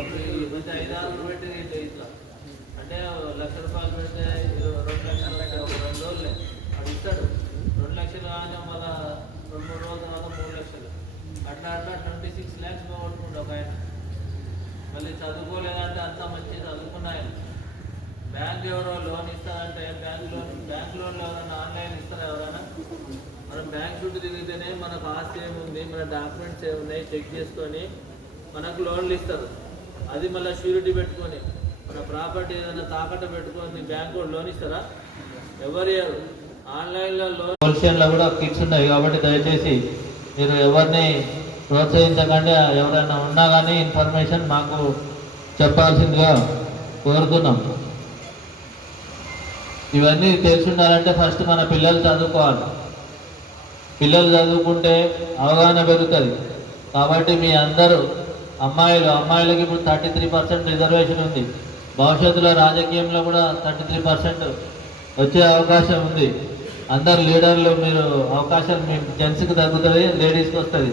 ప్రతి ఐదు ఆరు పెట్టి ఇట్లా అంటే లక్ష రూపాయలు పెడితే రెండు లక్షలు వస్తాయి. ఒక రెండు రోజులే అది ఇస్తాడు రెండు లక్షలు కానీ మళ్ళా రెండు మూడు రోజుల తర్వాత మూడు లక్షలు అట్లా అట్లా ట్వంటీ సిక్స్ ల్యాక్స్ పోగొట్టుకుంటా ఒక ఆయన మళ్ళీ చదువుకోలేదంటే అంతా మంచిగా చదువుకున్న ఆయన బ్యాంక్ ఎవరో లోన్ ఇస్తారంటే బ్యాంక్ లోన్ బ్యాంక్ లోన్లో ఎవరైనా ఆన్లైన్ ఇస్తారా ఎవరైనా మనం బ్యాంక్ చుట్టూ తిరిగితేనే మనకు ఆస్తి ఏముంది మన డాక్యుమెంట్స్ ఏమున్నాయి చెక్ చేసుకొని మనకు లోన్లు ఇస్తారు అది మళ్ళీ షూరిటీ పెట్టుకొని మన ప్రాపర్టీ ఏదైనా తాకట్టు పెట్టుకొని బ్యాంక్ వాళ్ళు లోన్ ఇస్తారా? ఎవరు ఆన్లైన్లో లోన్ కూడా కిట్స్ ఉన్నాయి కాబట్టి దయచేసి మీరు ఎవరిని ప్రోత్సహించకండి. ఎవరైనా ఉన్నా కానీ ఇన్ఫర్మేషన్ మాకు చెప్పాల్సిందిగా కోరుతున్నాం. ఇవన్నీ తెలుసుండాలంటే ఫస్ట్ మన పిల్లలు చదువుకోవాలి. పిల్లలు చదువుకుంటే అవగాహన పెరుగుతుంది. కాబట్టి మీ అందరూ అమ్మాయిలు అమ్మాయిలకి ఇప్పుడు థర్టీ త్రీ పర్సెంట్ రిజర్వేషన్ ఉంది. భవిష్యత్తులో రాజకీయంలో కూడా థర్టీ త్రీ పర్సెంట్ వచ్చే అవకాశం ఉంది. అందరు లీడర్లు మీరు అవకాశం మీ జెంట్స్కి తగ్గుతుంది లేడీస్కి వస్తుంది